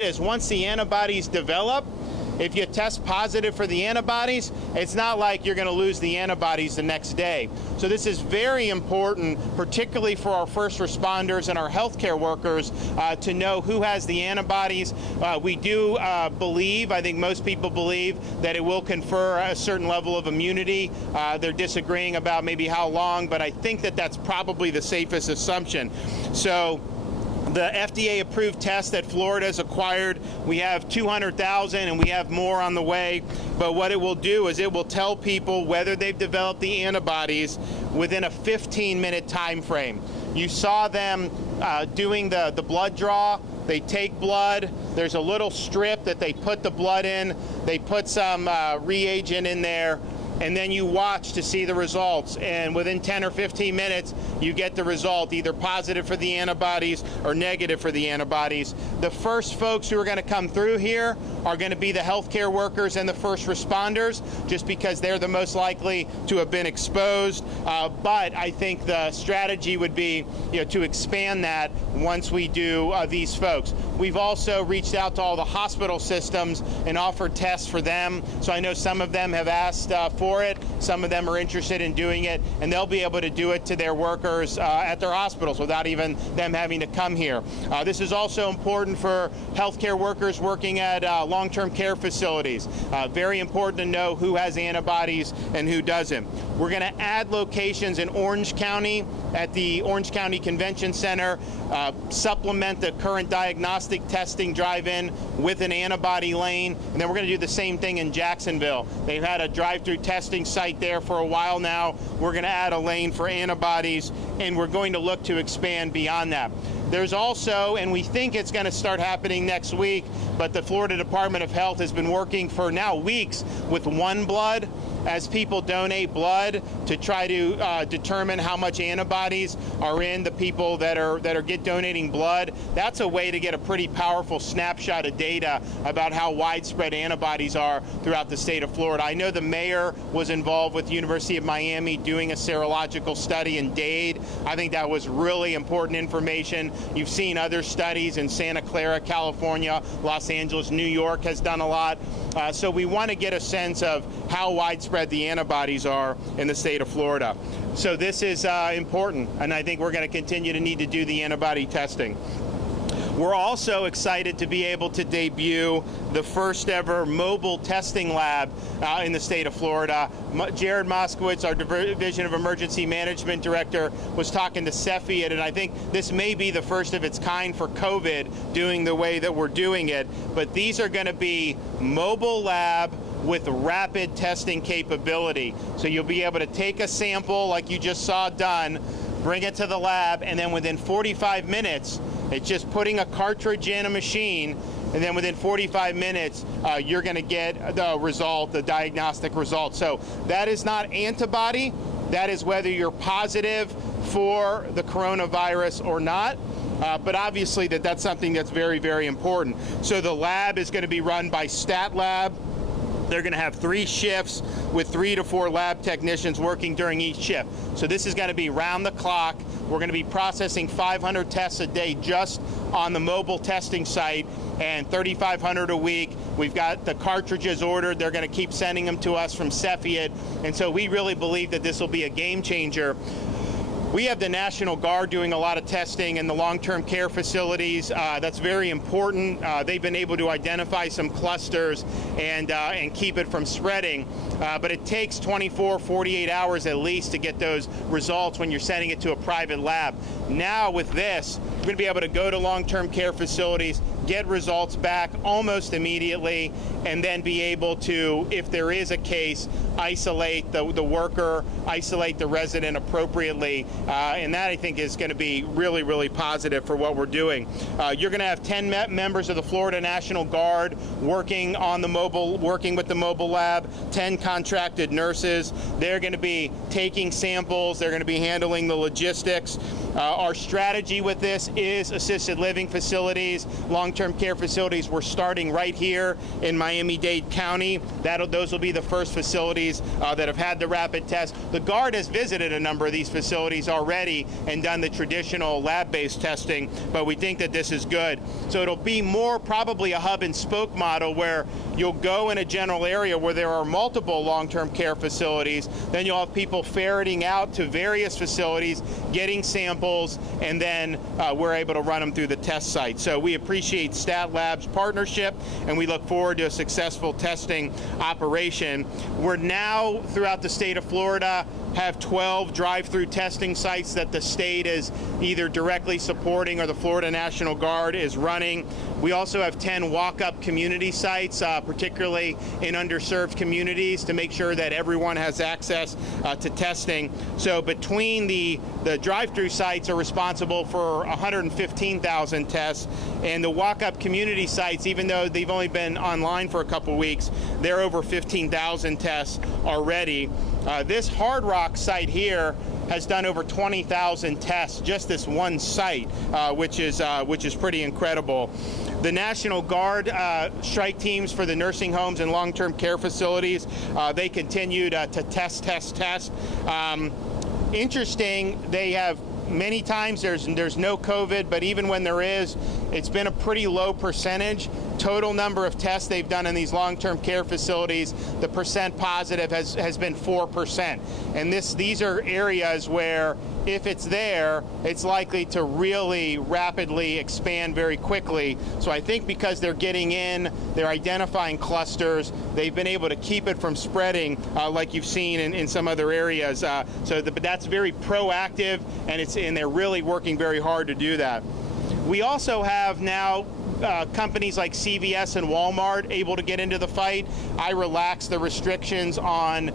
is once the antibodies develop, if you test positive for the antibodies, it's not like you're going to lose the antibodies the next day. So this is very important, particularly for our first responders and our healthcare workers, to know who has the antibodies. We do believe, I think most people believe, that it will confer a certain level of immunity. They're disagreeing about maybe how long, but I think that that's probably the safest assumption. So the FDA-approved test that Florida has acquired, we have 200,000 and we have more on the way. But what it will do is it will tell people whether they've developed the antibodies within a 15-minute time frame. You saw them doing the blood draw. They take blood. There's a little strip that they put the blood in. They put some reagent in there, and then you watch to see the results. And within 10 or 15 minutes, you get the result, either positive for the antibodies or negative for the antibodies. The first folks who are going to come through here are going to be the healthcare workers and the first responders, just because they're the most likely to have been exposed. But I think the strategy would be, to expand that once we do these folks. We've also reached out to all the hospital systems and offered tests for them. So I know some of them have asked for it. Some of them are interested in doing it, and they'll be able to do it to their workers at their hospitals without even them having to come here. This is also important for healthcare workers working at long-term care facilities. Very important to know who has antibodies and who doesn't. We're going to add locations in Orange County at the Orange County Convention Center, supplement the current diagnostic testing drive-in with an antibody lane, and then we're going to do the same thing in Jacksonville. They've had a drive-through testing site there for a while now. We're going to add a lane for antibodies, and we're going to look to expand beyond that. There's also, and we think it's going to start happening next week, but the Florida Department of Health has been working for now weeks with OneBlood as people donate blood to try to determine how much antibodies are in the people that are donating blood. That's a way to get a pretty powerful snapshot of data about how widespread antibodies are throughout the state of Florida. I know the mayor was involved with the University of Miami doing a serological study in Dade. I think that was really important information. You've seen other studies in Santa Clara, California, Los Angeles, New York has done a lot. So we want to get a sense of how widespread the antibodies are in the state of Florida. So this is important, and I think we're going to continue to need to do the antibody testing. We're also excited to be able to debut the first ever mobile testing lab in the state of Florida. Jared Moskowitz, our Division of Emergency Management Director, was talking to Cepheid, and I think this may be the first of its kind for COVID, doing the way that we're doing it. But these are going to be mobile lab with rapid testing capability. So you'll be able to take a sample like you just saw done, bring it to the lab, and then within 45 minutes, it's just putting a cartridge in a machine, and then within 45 minutes, you're going to get the result, the diagnostic result. So that is not antibody. That is whether you're positive for the coronavirus or not. But obviously that's something that's very, very important. So the lab is going to be run by Stat Lab. They're going to have 3 shifts with 3 to 4 lab technicians working during each shift. So this is going to be round the clock. We're going to be processing 500 tests a day just on the mobile testing site, and 3,500 a week. We've got the cartridges ordered. They're going to keep sending them to us from Cepheid. And so we really believe that this will be a game changer. We have the National Guard doing a lot of testing in the long-term care facilities. That's very important. They've been able to identify some clusters and keep it from spreading. But it takes 24, 48 hours at least to get those results when you're sending it to a private lab. Now with this, we're going to be able to go to long-term care facilities, get results back almost immediately, and then be able to, if there is a case, isolate the worker, isolate the resident appropriately. And that, I think, is going to be really, really positive for what we're doing. You're going to have 10 members of the Florida National Guard working on the mobile, working with the mobile lab, 10 contracted nurses. They're going to be taking samples. They're going to be handling the logistics. Our strategy with this is assisted living facilities, long-term care facilities. We're starting right here in Miami-Dade County. Those will be the first facilities that have had the rapid test. The Guard has visited a number of these facilities already and done the traditional lab-based testing, but we think that this is good. So it'll be more probably a hub and spoke model where you'll go in a general area where there are multiple long-term care facilities. Then you'll have people ferreting out to various facilities, getting samples, and then we're able to run them through the test site. So we appreciate Stat Lab's partnership, and we look forward to a successful testing operation. We're now, throughout the state of Florida, have 12 drive-through testing sites that the state is either directly supporting or the Florida National Guard is running. We also have 10 walk-up community sites, particularly in underserved communities, to make sure that everyone has access to testing. So between the drive-through sites are responsible for 115,000 tests, and the walk-up community sites, even though they've only been online for a couple weeks, they're over 15,000 tests already. This Hard Rock site here has done over 20,000 tests, just this one site, which is pretty incredible. The National Guard strike teams for the nursing homes and long-term care facilities, they continue to test. Interesting, they have many times there's no COVID, but even when there is, it's been a pretty low percentage. Total number of tests they've done in these long-term care facilities, the percent positive has been 4%. And these are areas where if it's there, it's likely to really rapidly expand very quickly. So I think because they're getting in, they're identifying clusters, they've been able to keep it from spreading like you've seen in some other areas. But that's very proactive, and they're really working very hard to do that. We also have now companies like CVS and Walmart able to get into the fight. I relaxed the restrictions on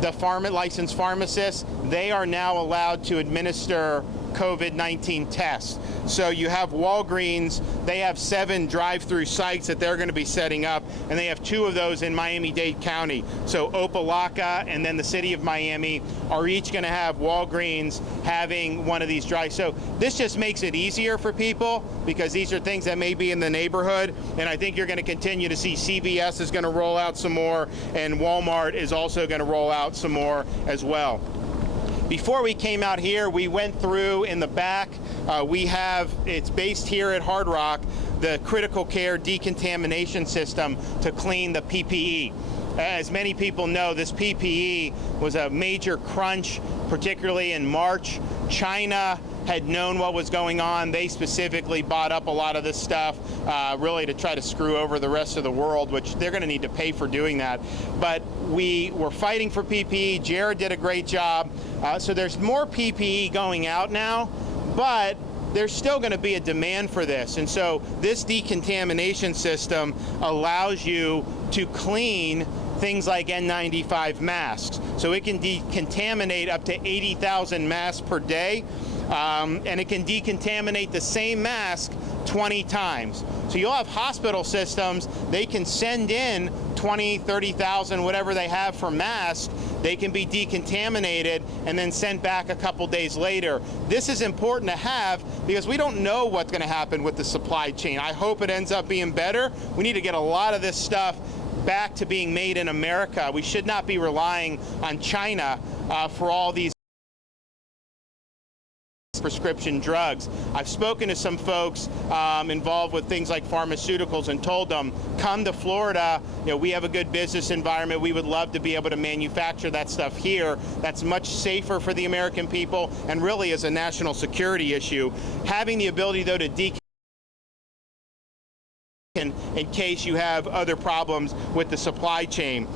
the licensed pharmacists. They are now allowed to administer COVID-19 tests. So you have Walgreens, they have 7 drive-through sites that they're going to be setting up, and they have 2 of those in Miami-Dade County. So Opelika and then the city of Miami are each going to have Walgreens having one of these drive. So this just makes it easier for people because these are things that may be in the neighborhood, and I think you're going to continue to see CVS is going to roll out some more, and Walmart is also going to roll out some more as well. Before we came out here, we went through in the back. It's based here at Hard Rock, the critical care decontamination system to clean the PPE. As many people know, this PPE was a major crunch, particularly in March. China had known what was going on. They specifically bought up a lot of this stuff, really to try to screw over the rest of the world, which they're going to need to pay for doing that. But we were fighting for PPE. Jared did a great job. So there's more PPE going out now, but there's still going to be a demand for this. And so this decontamination system allows you to clean things like N95 masks. So it can decontaminate up to 80,000 masks per day, and it can decontaminate the same mask 20 times. So you'll have hospital systems, they can send in 20, 30,000, whatever they have for masks. They can be decontaminated and then sent back a couple days later. This is important to have because we don't know what's going to happen with the supply chain. I hope it ends up being better. We need to get a lot of this stuff back to being made in America. We should not be relying on China for all these prescription drugs. I've spoken to some folks involved with things like pharmaceuticals and told them, come to Florida, we have a good business environment. We would love to be able to manufacture that stuff here. That's much safer for the American people and really is a national security issue. Having the ability, though, to in case you have other problems with the supply chain.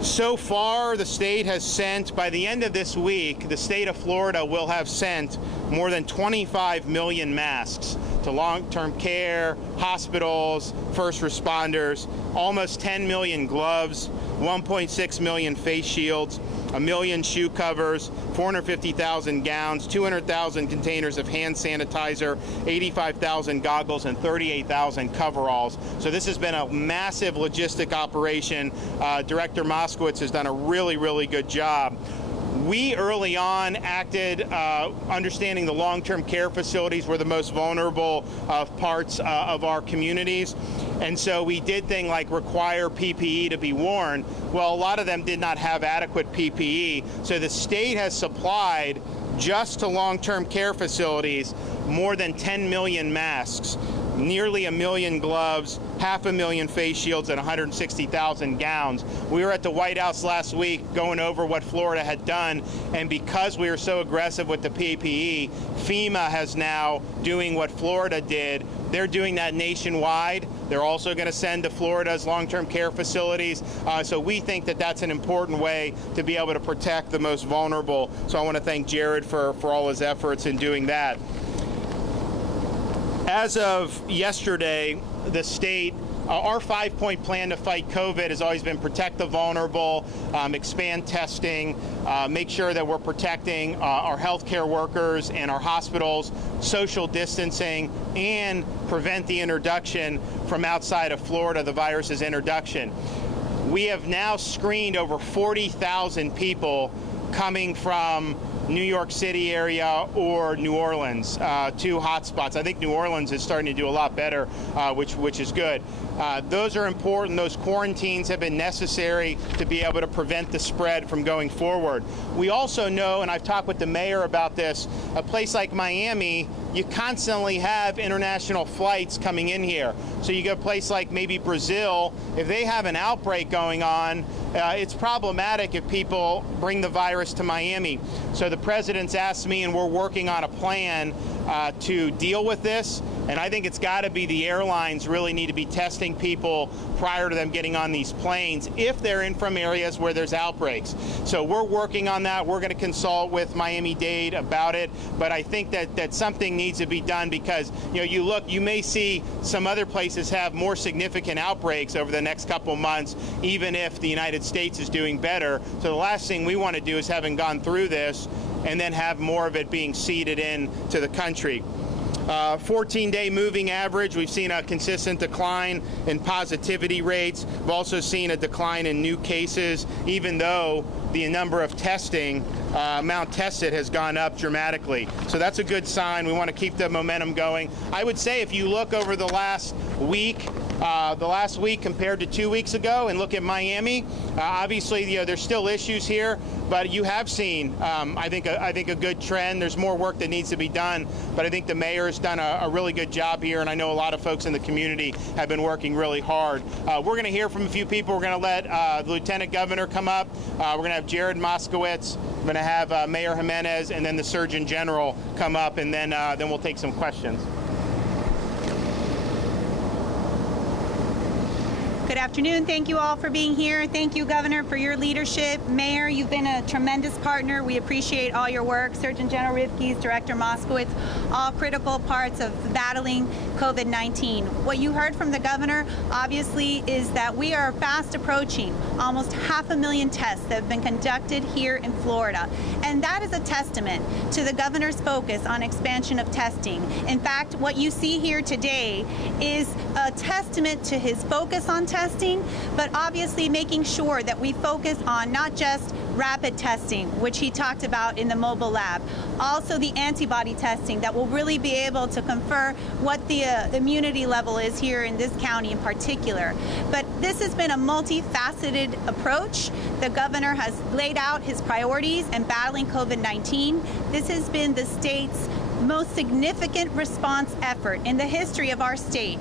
So far, the state has sent, by the end of this week, the state of Florida will have sent more than 25 million masks to long-term care, hospitals, first responders, almost 10 million gloves, 1.6 million face shields, 1 million shoe covers, 450,000 gowns, 200,000 containers of hand sanitizer, 85,000 goggles, and 38,000 coveralls. So this has been a massive logistic operation. Director Moskowitz has done a really, really good job. We early on acted understanding the long-term care facilities were the most vulnerable parts of our communities. And so we did things like require PPE to be worn. Well, a lot of them did not have adequate PPE. So the state has supplied, just to long-term care facilities, more than 10 million masks, nearly 1 million gloves, 500,000 face shields, and 160,000 gowns. We were at the White House last week going over what Florida had done, and because we were so aggressive with the PPE, FEMA has now doing what Florida did. They're doing that nationwide. They're also going to send to Florida's long-term care facilities. So we think that that's an important way to be able to protect the most vulnerable. So I want to thank Jared for all his efforts in doing that. As of yesterday, the state, our 5-point plan to fight COVID has always been protect the vulnerable, expand testing, make sure that we're protecting our healthcare workers and our hospitals, social distancing, and prevent the introduction from outside of Florida, the virus's introduction. We have now screened over 40,000 people coming from New York City area or New Orleans, two hotspots. I think New Orleans is starting to do a lot better, which is good. Those are important. Those quarantines have been necessary to be able to prevent the spread from going forward. We also know, and I've talked with the mayor about this, a place like Miami, you constantly have international flights coming in here. So you go to a place like maybe Brazil, if they have an outbreak going on, it's problematic if people bring the virus to Miami. So the president's asked me, and we're working on a plan to deal with this. And I think it's got to be the airlines really need to be testing people prior to them getting on these planes if they're in from areas where there's outbreaks. So we're working on that. We're going to consult with MiamiDade about it. But I think that something needs to be done because, you may see some other places have more significant outbreaks over the next couple months, even if the United States is doing better. So the last thing we want to do is, having gone through this, and then have more of it being seeded in to the country. 14-day moving average, we've seen a consistent decline in positivity rates. We've also seen a decline in new cases, even though the number of testing, amount tested has gone up dramatically. So that's a good sign. We want to keep the momentum going. I would say if you look over the last week compared to 2 weeks ago and look at Miami, obviously, there's still issues here, but you have seen, I think a good trend. There's more work that needs to be done, but I think the mayor's done a really good job here, and I know a lot of folks in the community have been working really hard. We're going to hear from a few people. We're going to let the Lieutenant Governor come up. We're going to have Jared Moskowitz. We're going to have Mayor Jimenez, and then the Surgeon General come up, and then we'll take some questions. Good afternoon. Thank you all for being here. Thank you, Governor, for your leadership. Mayor, you've been a tremendous partner. We appreciate all your work. Surgeon General Rivkees, Director Moskowitz, all critical parts of battling COVID-19. What you heard from the Governor, obviously, is that we are fast approaching almost 500,000 tests that have been conducted here in Florida. And that is a testament to the Governor's focus on expansion of testing. In fact, what you see here today is a testament to his focus on testing, but obviously making sure that we focus on not just rapid testing, which he talked about in the mobile lab, also the antibody testing that will really be able to confer what the immunity level is here in this county in particular. But this has been a multifaceted approach. The Governor has laid out his priorities in battling COVID-19. This has been the state's most significant response effort in the history of our state.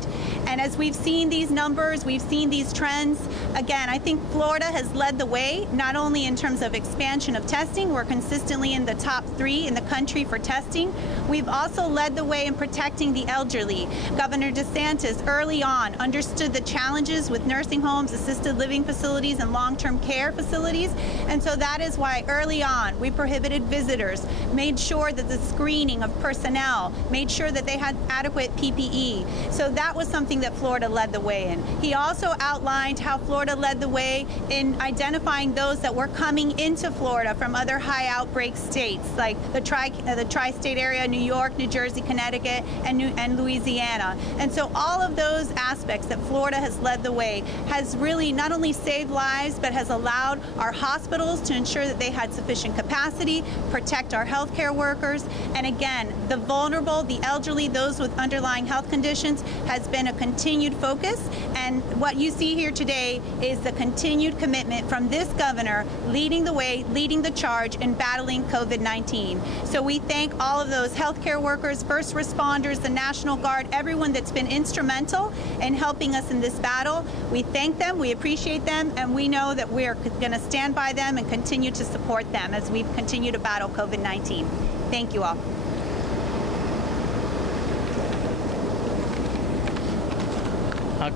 And as we've seen these numbers, we've seen these trends, again, I think Florida has led the way, not only in terms of expansion of testing, we're consistently in the top 3 in the country for testing. We've also led the way in protecting the elderly. Governor DeSantis early on understood the challenges with nursing homes, assisted living facilities, and long-term care facilities. And so that is why early on we prohibited visitors, made sure that the screening of personnel, made sure that they had adequate PPE. So that was something that Florida led the way in. He also outlined how Florida led the way in identifying those that were coming into Florida from other high outbreak states, like the tri-state area, New York, New Jersey, Connecticut, and Louisiana. And so all of those aspects that Florida has led the way has really not only saved lives, but has allowed our hospitals to ensure that they had sufficient capacity, protect our healthcare workers, and again, the vulnerable, the elderly, those with underlying health conditions has been a continued focus. And what you see here today is the continued commitment from this governor leading the way, leading the charge in battling COVID-19. So we thank all of those healthcare workers, first responders, the National Guard, everyone that's been instrumental in helping us in this battle. We thank them, we appreciate them, and we know that we're going to stand by them and continue to support them as we continue to battle COVID-19. Thank you all.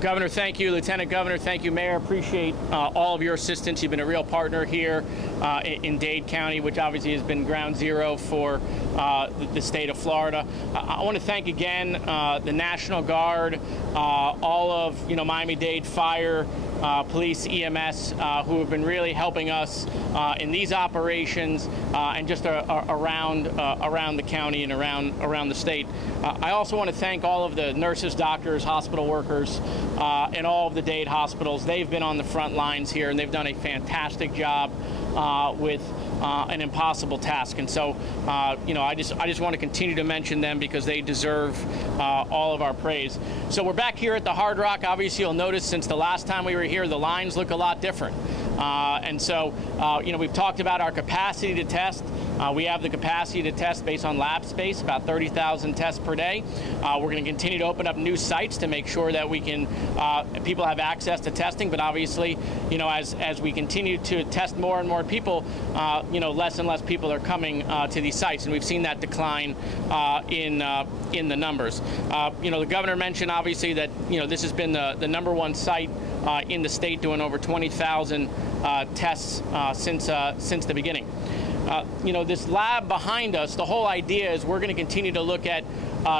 Governor, thank you. Lieutenant Governor, thank you. Mayor, appreciate all of your assistance. You've been a real partner here in Dade County, which obviously has been ground zero for the state of Florida. I want to thank again the National Guard, all of Miami-Dade Fire, police, EMS, who have been really helping us in these operations and just around the county and around the state. I also want to thank all of the nurses, doctors, hospital workers, and all of the Dade hospitals. They've been on the front lines here, and they've done a fantastic job with an impossible task. And so, I just want to continue to mention them because they deserve all of our praise. So we're back here at the Hard Rock. Obviously, you'll notice since the last time we were here, the lines look a lot different. And so, we've talked about our capacity to test. We have the capacity to test based on lab space, about 30,000 tests per day. We're going to continue to open up new sites to make sure that we can, people have access to testing. But obviously, as we continue to test more and more people, less and less people are coming to these sites, and we've seen that decline in the numbers. The governor mentioned obviously that this has been the #1 site in the state, doing over 20,000 tests since the beginning. This lab behind us, the whole idea is we're going to continue to look at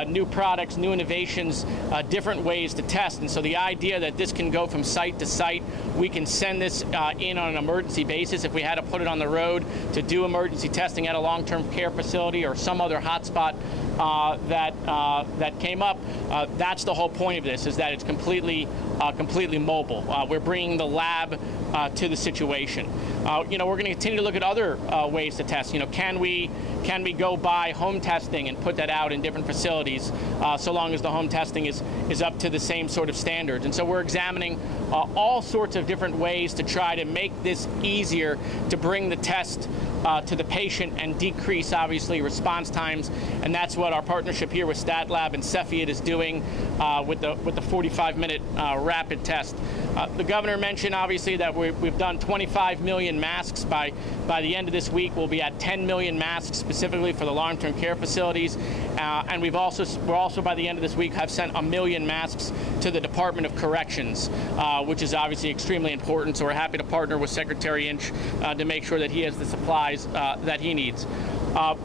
new products, new innovations, different ways to test. And so the idea that this can go from site to site, we can send this in on an emergency basis if we had to put it on the road to do emergency testing at a long-term care facility or some other hotspot that came up. That's the whole point of this, is that it's completely mobile. We're bringing the lab to the situation. We're going to continue to look at other ways to test. Can we go by home testing and put that out in different facilities, so long as the home testing is up to the same sort of standards? And so we're examining all sorts of different ways to try to make this easier to bring the test to the patient and decrease, obviously, response times. And that's what our partnership here with StatLab and Cepheid is doing with the 45-minute rapid test. The governor mentioned, obviously, that we've done 25 million masks. By the end of this week, we'll be at 10 million masks specifically for the long-term care facilities. And we're also by the end of this week have sent 1 million masks to the Department of Corrections, which is obviously extremely important. So we're happy to partner with Secretary Inch to make sure that he has the supplies that he needs.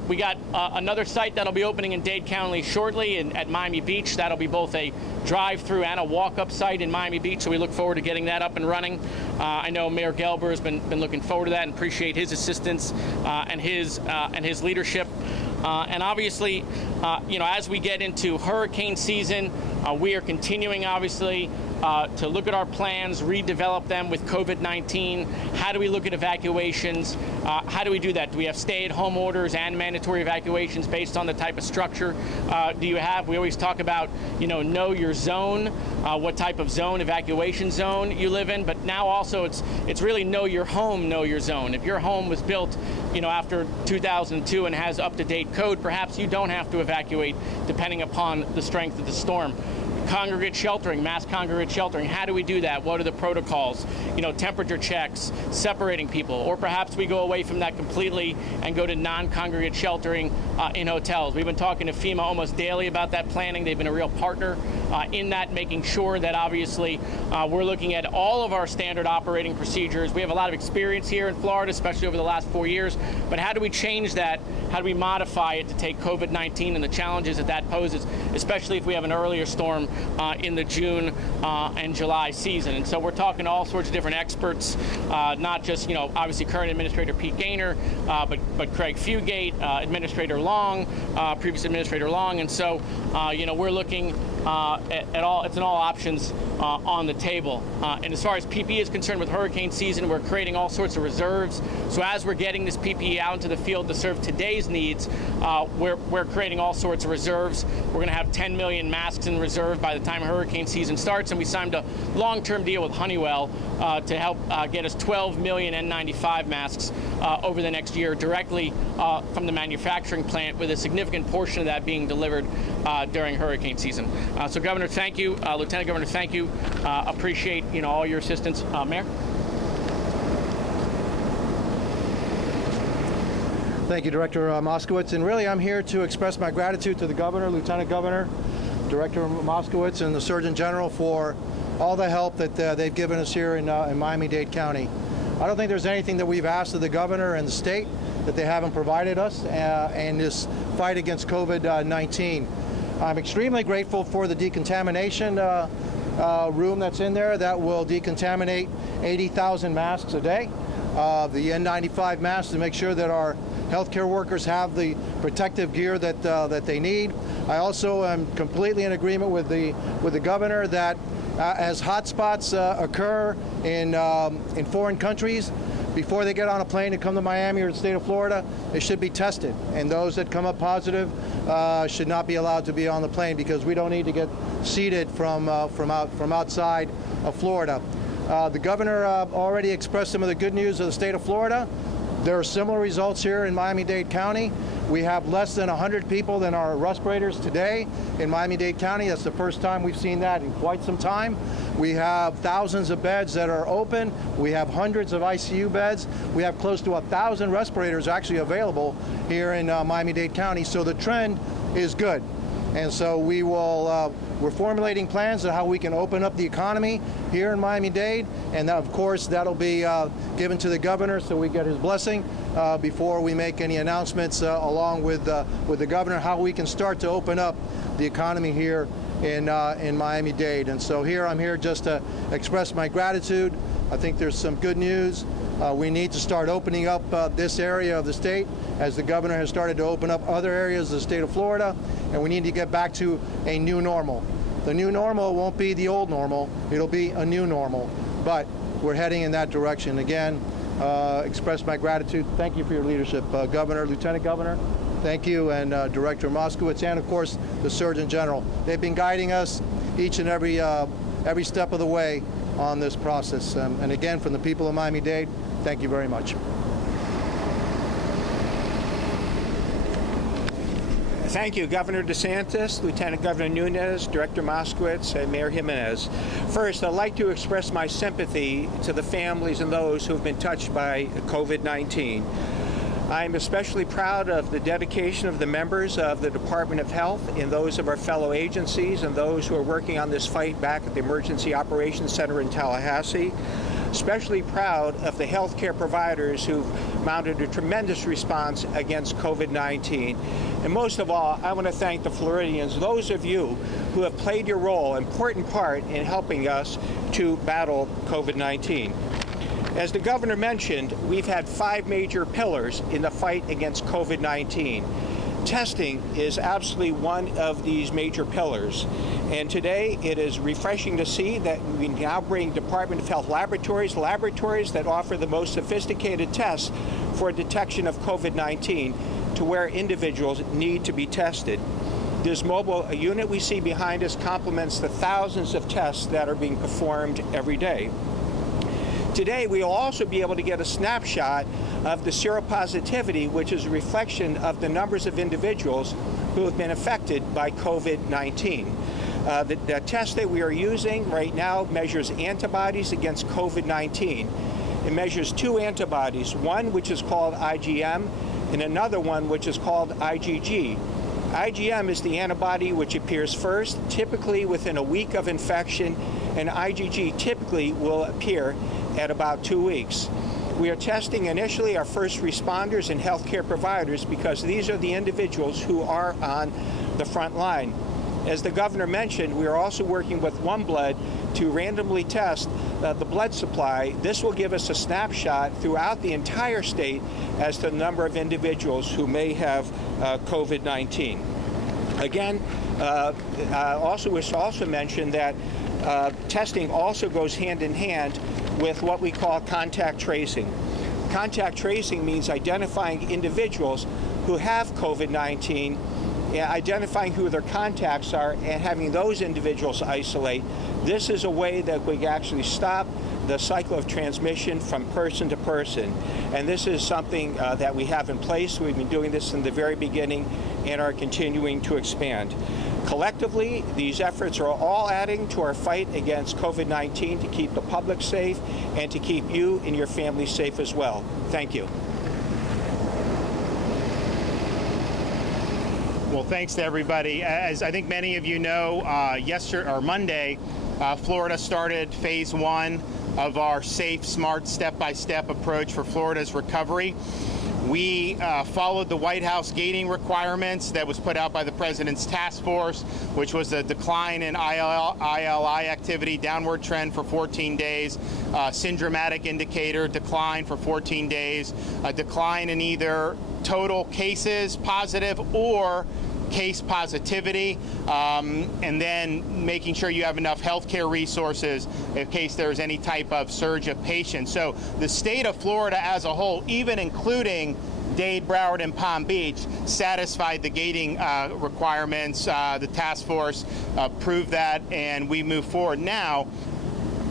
We got another site that'll be opening in Dade County shortly at Miami Beach. That'll be both a drive-through and a walk-up site in Miami Beach, so we look forward to getting that up and running. I know Mayor Gelber has been looking forward to that and appreciate his assistance and his leadership. And obviously, as we get into hurricane season, we are continuing, obviously, to look at our plans, redevelop them with COVID-19. How do we look at evacuations? How do we do that? Do we have stay-at-home orders and mandatory evacuations based on the type of structure do you have? We always talk about, know your zone, what type of zone, evacuation zone you live in. But now also it's really know your home, know your zone. If your home was built, after 2002 and has up-to-date code, perhaps you don't have to evacuate depending upon the strength of the storm. Congregate sheltering, mass congregate sheltering. How do we do that? What are the protocols? Temperature checks, separating people, or perhaps we go away from that completely and go to non-congregate sheltering in hotels. We've been talking to FEMA almost daily about that planning. They've been a real partner in that, making sure that obviously we're looking at all of our standard operating procedures. We have a lot of experience here in Florida, especially over the last 4 years, but how do we change that? How do we modify it to take COVID-19 and the challenges that that poses, especially if we have an earlier storm in the June and July season? And so we're talking to all sorts of different experts, not just, obviously current Administrator Pete Gaynor, but Craig Fugate, Administrator Long, previous Administrator Long. And so, we're looking at all, it's an all options on the table. And as far as PPE is concerned with hurricane season, we're creating all sorts of reserves. So as we're getting this PPE out into the field to serve today's needs, we're creating all sorts of reserves. We're going to have 10 million masks in reserve by the time hurricane season starts, and we signed a long-term deal with Honeywell to help get us 12 million N95 masks over the next year directly from the manufacturing plant, with a significant portion of that being delivered during hurricane season. So Governor, thank you. Lieutenant Governor, thank you. Appreciate all your assistance. Mayor? Thank you, Director Moskowitz. And really, I'm here to express my gratitude to the Governor, Lieutenant Governor, Director Moskowitz, and the Surgeon General for all the help that they've given us here in Miami-Dade County. I don't think there's anything that we've asked of the Governor and the state that they haven't provided us in this fight against COVID-19. I'm extremely grateful for the decontamination room that's in there that will decontaminate 80,000 masks a day. The N95 masks to make sure that our healthcare workers have the protective gear that they need. I also am completely in agreement with the Governor that as hotspots occur in foreign countries, before they get on a plane to come to Miami or the state of Florida, they should be tested. And those that come up positive should not be allowed to be on the plane, because we don't need to get seated from outside of Florida. The Governor already expressed some of the good news of the state of Florida. There are similar results here in Miami-Dade County. We have less than 100 people in our respirators today in Miami-Dade County. That's the first time we've seen that in quite some time. We have thousands of beds that are open. We have hundreds of ICU beds. We have close to 1,000 respirators actually available here in Miami-Dade County. So the trend is good. And so we're formulating plans on how we can open up the economy here in Miami-Dade, and of course that'll be given to the Governor so we get his blessing before we make any announcements along with the Governor, how we can start to open up the economy here in Miami-Dade. And so I'm here just to express my gratitude. I think there's some good news. We need to start opening up this area of the state, as the Governor has started to open up other areas of the state of Florida, and we need to get back to a new normal. The new normal won't be the old normal, it'll be a new normal, but we're heading in that direction. Again, express my gratitude. Thank you for your leadership, Governor, Lieutenant Governor. Thank you, and Director Moskowitz, and of course the Surgeon General. They've been guiding us each and every step of the way on this process. And again, from the people of Miami-Dade, thank you very much. Thank you, Governor DeSantis, Lieutenant Governor Nunes, Director Moskowitz, and Mayor Jimenez. First, I'd like to express my sympathy to the families and those who have been touched by COVID-19. I'm especially proud of the dedication of the members of the Department of Health and those of our fellow agencies and those who are working on this fight back at the Emergency Operations Center in Tallahassee. Especially proud of the healthcare providers who've mounted a tremendous response against COVID-19. And most of all, I want to thank the Floridians, those of you who have played your role, important part in helping us to battle COVID-19. As the Governor mentioned, we've had 5 major pillars in the fight against COVID-19. Testing is absolutely one of these major pillars. And today it is refreshing to see that we now bring Department of Health laboratories that offer the most sophisticated tests for detection of COVID-19 to where individuals need to be tested. This mobile unit we see behind us complements the thousands of tests that are being performed every day. Today, we will also be able to get a snapshot of the seropositivity, which is a reflection of the numbers of individuals who have been affected by COVID-19. The test that we are using right now measures antibodies against COVID-19. It measures 2 antibodies, one which is called IgM and another one which is called IgG. IgM is the antibody which appears first, typically within a week of infection, and IgG typically will appear at about 2 weeks. We are testing initially our first responders and healthcare providers because these are the individuals who are on the front line. As the governor mentioned, we are also working with OneBlood to randomly test the blood supply. This will give us a snapshot throughout the entire state as to the number of individuals who may have COVID-19. Again, also wish to also mention that testing also goes hand in hand with what we call contact tracing. Contact tracing means identifying individuals who have COVID-19, identifying who their contacts are, and having those individuals isolate. This is a way that we actually stop the cycle of transmission from person to person. And this is something that we have in place. We've been doing this from the very beginning and are continuing to expand. Collectively, these efforts are all adding to our fight against COVID-19 to keep the public safe and to keep you and your family safe as well. Thank you. Well, thanks to everybody. As I think many of you know, Monday, Florida started phase 1 of our safe, smart, step-by-step approach for Florida's recovery. We followed the White House gating requirements that was put out by the President's task force, which was a decline in ILI activity, downward trend for 14 days, syndromatic indicator, decline for 14 days, a decline in either total cases positive or case positivity, and then making sure you have enough healthcare resources in case there's any type of surge of patients. So the state of Florida as a whole, even including Dade, Broward, and Palm Beach, satisfied the gating requirements. The task force proved that, and we move forward. Now,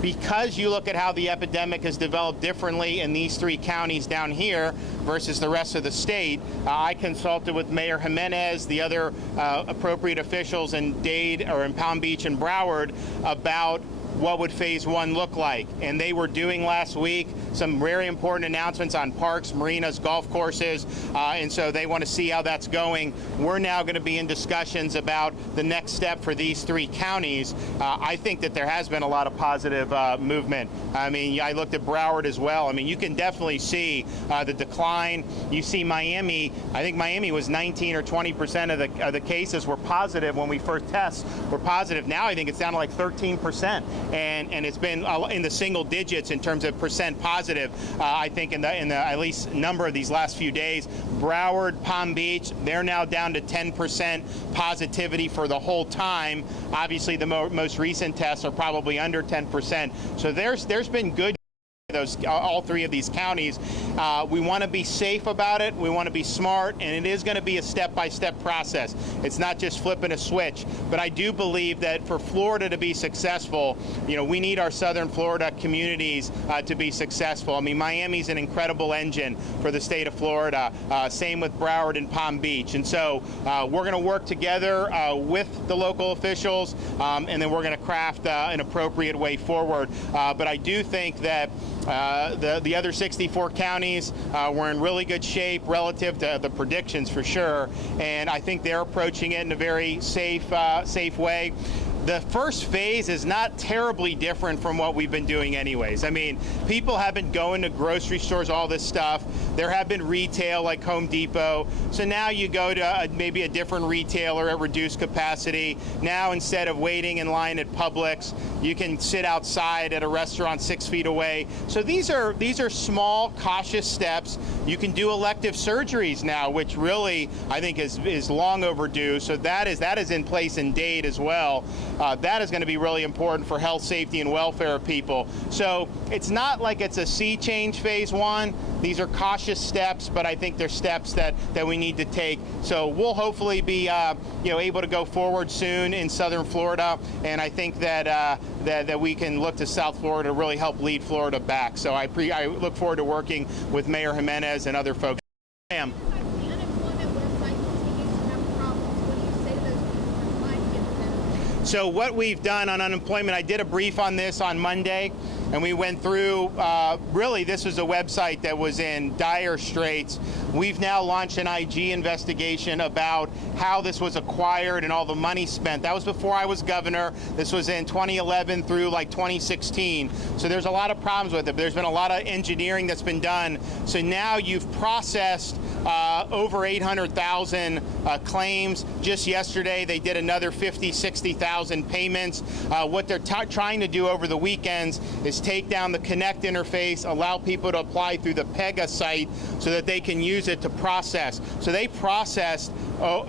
because you look at how the epidemic has developed differently in these 3 counties down here versus the rest of the state, I consulted with Mayor Jimenez, the other appropriate officials in Dade or in Palm Beach and Broward about what would phase 1 look like. And they were doing last week some very important announcements on parks, marinas, golf courses, and so they want to see how that's going. We're now going to be in discussions about the next step for these 3 counties. I think that there has been a lot of positive movement. I mean, I looked at Broward as well. I mean, you can definitely see the decline. You see Miami, I think Miami was 19 or 20% of the cases were positive when we first test were positive. Now I think it's down to like 13%. And it's been in the single digits in terms of percent positive. I think in the at least number of these last few days. Broward, Palm Beach, they're now down to 10% positivity for the whole time. Obviously, the most recent tests are probably under 10%. So there's been good. All 3 of these counties. We want to be safe about it. We want to be smart, and it is going to be a step-by-step process. It's not just flipping a switch. But I do believe that for Florida to be successful, we need our southern Florida communities to be successful. I mean, Miami's an incredible engine for the state of Florida. Same with Broward and Palm Beach. And so we're going to work together with the local officials, and then we're going to craft an appropriate way forward. But I do think that the other 64 counties were in really good shape relative to the predictions for sure, and I think they're approaching it in a very safe way. The first phase is not terribly different from what we've been doing anyways. I mean, people have been going to grocery stores, all this stuff. There have been retail like Home Depot. So now you go to maybe a different retailer at reduced capacity. Now instead of waiting in line at Publix, you can sit outside at a restaurant 6 feet away. So these are small, cautious steps. You can do elective surgeries now, which really I think is long overdue. So that is in place in Dade as well. That is going to be really important for health, safety, and welfare of people. So it's not like it's a sea change phase 1. These are cautious steps, but I think they're steps that we need to take. So we'll hopefully be able to go forward soon in southern Florida, and I think that we can look to South Florida to really help lead Florida back. So I look forward to working with Mayor Jimenez and other folks. Ma'am. So what we've done on unemployment, I did a brief on this on Monday, and we went through, really this was a website that was in dire straits. We've now launched an IG investigation about how this was acquired and all the money spent. That was before I was governor. This was in 2011 through like 2016. So there's a lot of problems with it. There's been a lot of engineering that's been done. So now you've processed over 800,000 claims. Just yesterday, they did another 50, 60,000 payments. What they're trying to do over the weekends is take down the Connect interface, allow people to apply through the Pega site so that they can use it to process. So they processed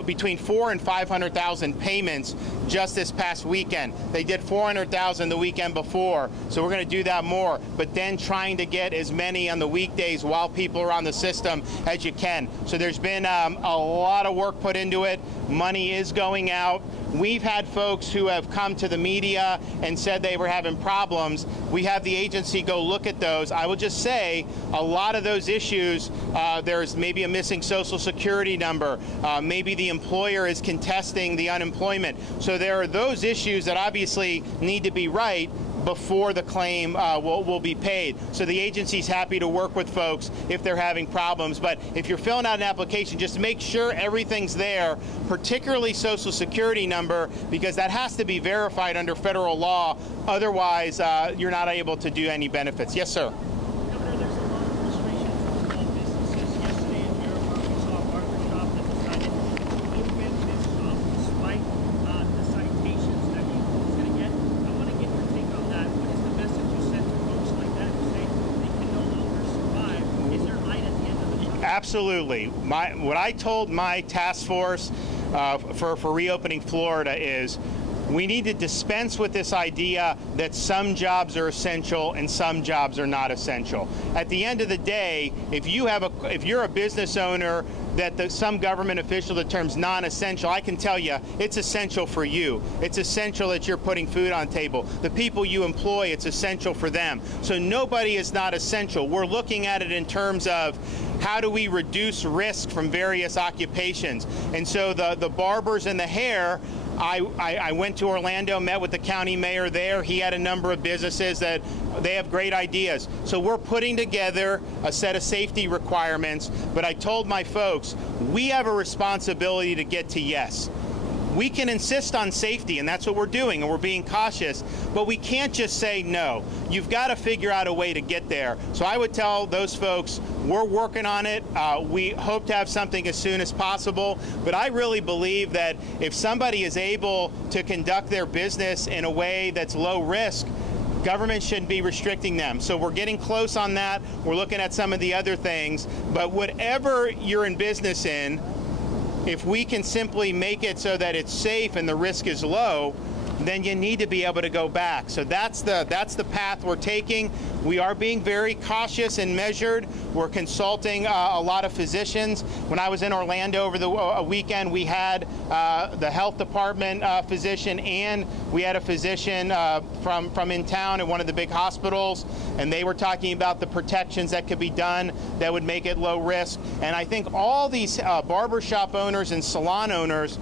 between 400,000 and 500,000 payments just this past weekend. They did 400,000 the weekend before, so we're going to do that more. But then trying to get as many on the weekdays while people are on the system as you can. So there's been a lot of work put into it. Money is going out. We've had folks who have come to the media and said they were having problems. We have the agency go look at those. I will just say a lot of those issues, there's maybe a missing Social Security number, maybe the employer is contesting the unemployment. So there are those issues that obviously need to be right before the claim will be paid. So the agency's happy to work with folks if they're having problems. But if you're filling out an application, just make sure everything's there, particularly Social Security number, because that has to be verified under federal law. Otherwise, you're not able to do any benefits. Yes, sir. Governor, there's a lot of frustration from small businesses. Yesterday in Miramar, we saw a barber shop that decided to open this despite the citations that he was going to get. I want to get your take on that. What is the message you send to folks like that who say they can no longer survive? Is there light at the end of the tunnel? Absolutely. What I told my task force for reopening Florida is we need to dispense with this idea that some jobs are essential and some jobs are not essential. At the end of the day, if you're a business owner that some government official determines non-essential, I can tell you it's essential for you. It's essential that you're putting food on the table. The people you employ, it's essential for them. So nobody is not essential. We're looking at it in terms of how do we reduce risk from various occupations. And so the barbers and the hair, I went to Orlando, met with the county mayor there. He had a number of businesses that they have great ideas. So we're putting together a set of safety requirements, but I told my folks, we have a responsibility to get to yes. We can insist on safety, and that's what we're doing, and we're being cautious, but we can't just say no. You've got to figure out a way to get there. So I would tell those folks, we're working on it. We hope to have something as soon as possible, but I really believe that if somebody is able to conduct their business in a way that's low risk, government shouldn't be restricting them. So we're getting close on that. We're looking at some of the other things, but whatever you're in business in, if we can simply make it so that it's safe and the risk is low, then you need to be able to go back. So that's the path we're taking. We are being very cautious and measured. We're consulting a lot of physicians. When I was in Orlando over the weekend, we had the health department physician, and we had a physician from in town at one of the big hospitals, and they were talking about the protections that could be done that would make it low risk. And I think all these barbershop owners and salon owners,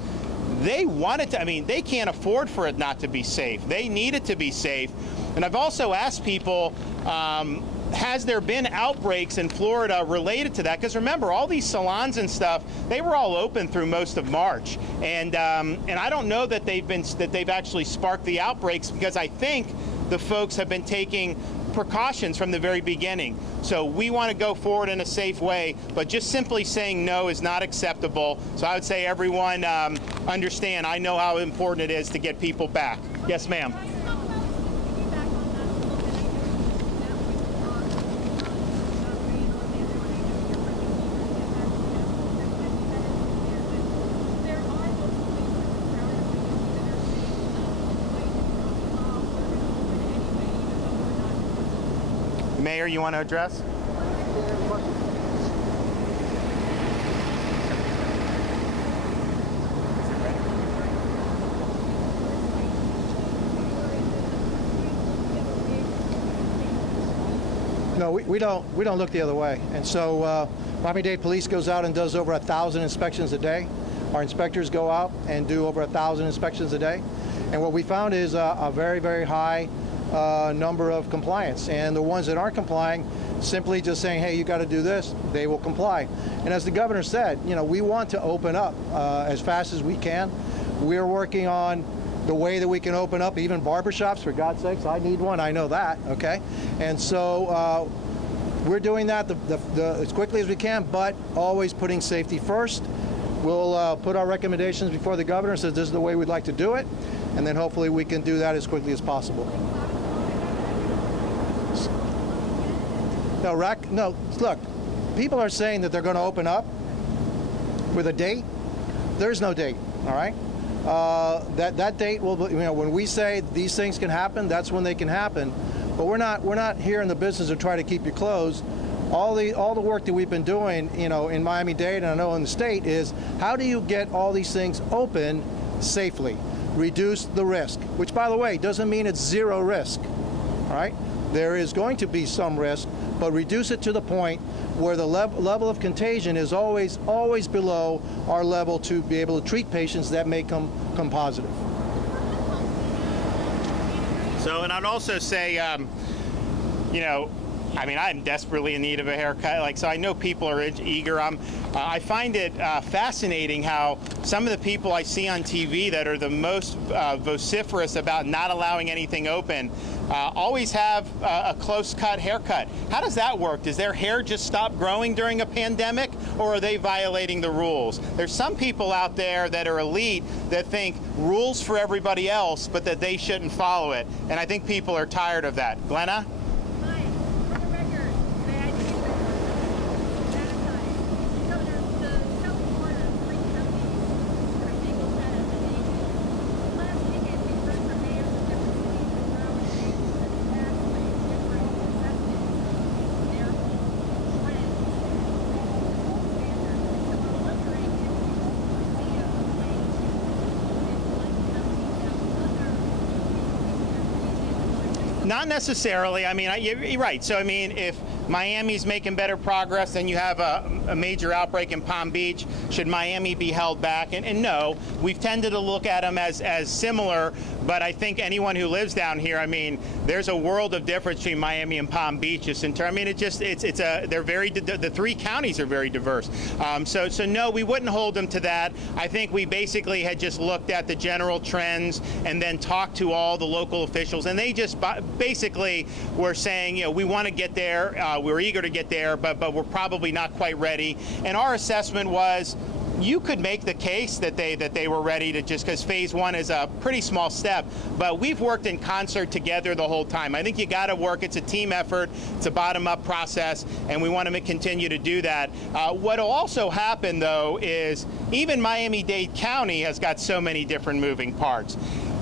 they want it to, they can't afford for it not to be safe. They need it to be safe. And I've also asked people, has there been outbreaks in Florida related to that? Because remember, all these salons and stuff, they were all open through most of March. And I don't know that they've actually sparked the outbreaks, because I think the folks have been taking precautions from the very beginning. So we want to go forward in a safe way, but just simply saying no is not acceptable. So I would say everyone understand, I know how important it is to get people back. Yes, ma'am. Mayor, you want to address? No, we don't look the other way. And so Miami-Dade Police goes out and does over 1,000 inspections a day. Our inspectors go out and do over 1,000 inspections a day. And what we found is a very, very high number of compliance. And the ones that aren't complying, simply just saying, hey, you got to do this, they will comply. And as the governor said, we want to open up as fast as we can. We're working on the way that we can open up even barbershops, for God's sakes. I need one, I know that, okay? And so we're doing that as quickly as we can, but always putting safety first. We'll put our recommendations before the governor, says this is the way we'd like to do it, and then hopefully we can do that as quickly as possible. No, look, people are saying that they're going to open up with a date. There's no date, all right? That date will, when we say these things can happen, that's when they can happen. But we're not here in the business of trying to keep you closed. All the work that we've been doing, in Miami-Dade and I know in the state is how do you get all these things open safely, reduce the risk, which by the way doesn't mean it's zero risk, all right? There is going to be some risk, but reduce it to the point where the level of contagion is always below our level to be able to treat patients that may come positive. So, and I'd also say, I'm desperately in need of a haircut. So I know people are eager. I find it fascinating how some of the people I see on TV that are the most vociferous about not allowing anything open always have a close-cut haircut. How does that work? Does their hair just stop growing during a pandemic, or are they violating the rules? There's some people out there that are elite that think rules for everybody else, but that they shouldn't follow it. And I think people are tired of that. Glenna? Not necessarily. You're right. So, if Miami's making better progress, then you have a major outbreak in Palm Beach. Should Miami be held back? And no, we've tended to look at them as similar, but I think anyone who lives down here, there's a world of difference between Miami and Palm Beach. They're the three counties are very diverse. So no, we wouldn't hold them to that. I think we basically had just looked at the general trends and then talked to all the local officials, and they just basically were saying, we want to get there. We're eager to get there, but we're probably not quite ready. And our assessment was, you could make the case that they were ready to, just because phase one is a pretty small step, but we've worked in concert together the whole time. I think you got to work. It's a team effort. It's a bottom-up process, and we want to continue to do that. What will also happen, though, is even Miami-Dade County has got so many different moving parts.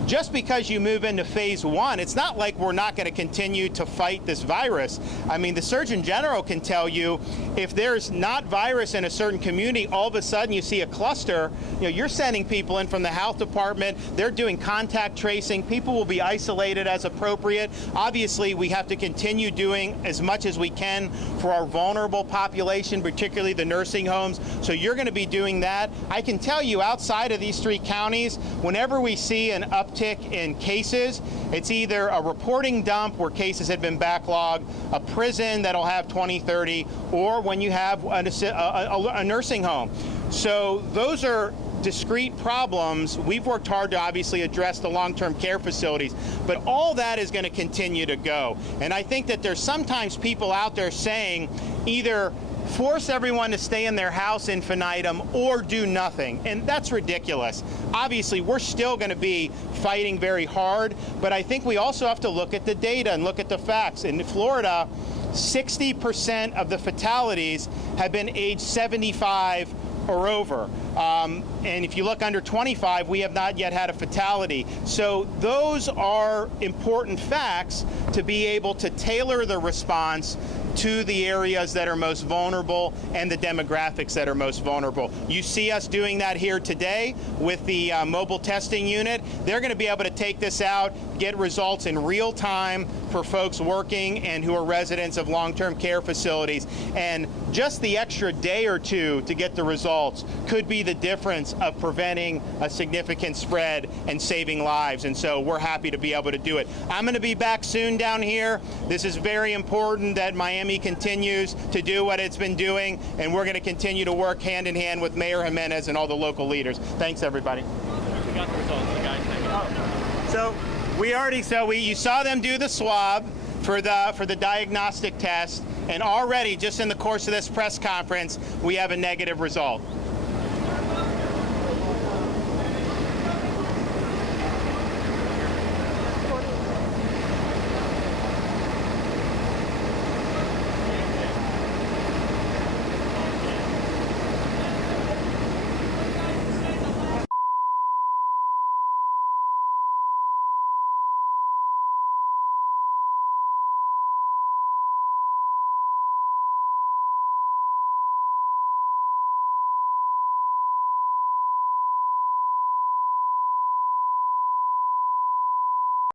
Just because you move into phase one, it's not like we're not going to continue to fight this virus. The Surgeon General can tell you if there's not virus in a certain community, all of a sudden you see a cluster, you're sending people in from the health department. They're doing contact tracing. People will be isolated as appropriate. Obviously, we have to continue doing as much as we can for our vulnerable population, particularly the nursing homes. So you're going to be doing that. I can tell you outside of these three counties, whenever we see an uptick in cases, it's either a reporting dump where cases had been backlogged, a prison that'll have 20, 30, or when you have a nursing home. So those are discrete problems. We've worked hard to obviously address the long-term care facilities, but all that is going to continue to go. And I think that there's sometimes people out there saying either force everyone to stay in their house infinitum or do nothing. And that's ridiculous. Obviously, we're still going to be fighting very hard, but I think we also have to look at the data and look at the facts. In Florida, 60% of the fatalities have been age 75 or over. And if you look under 25, we have not yet had a fatality. So those are important facts to be able to tailor the response to the areas that are most vulnerable and the demographics that are most vulnerable. You see us doing that here today with the mobile testing unit. They're going to be able to take this out, get results in real time for folks working and who are residents of long-term care facilities. And just the extra day or two to get the results could be the difference of preventing a significant spread and saving lives. And so we're happy to be able to do it. I'm going to be back soon down here. This is very important that Miami continues to do what it's been doing, and we're going to continue to work hand in hand with Mayor Jimenez and all the local leaders. Thanks, everybody. We got the results, guys. Thank you. So you saw them do the swab for the diagnostic test, and already just in the course of this press conference, we have a negative result.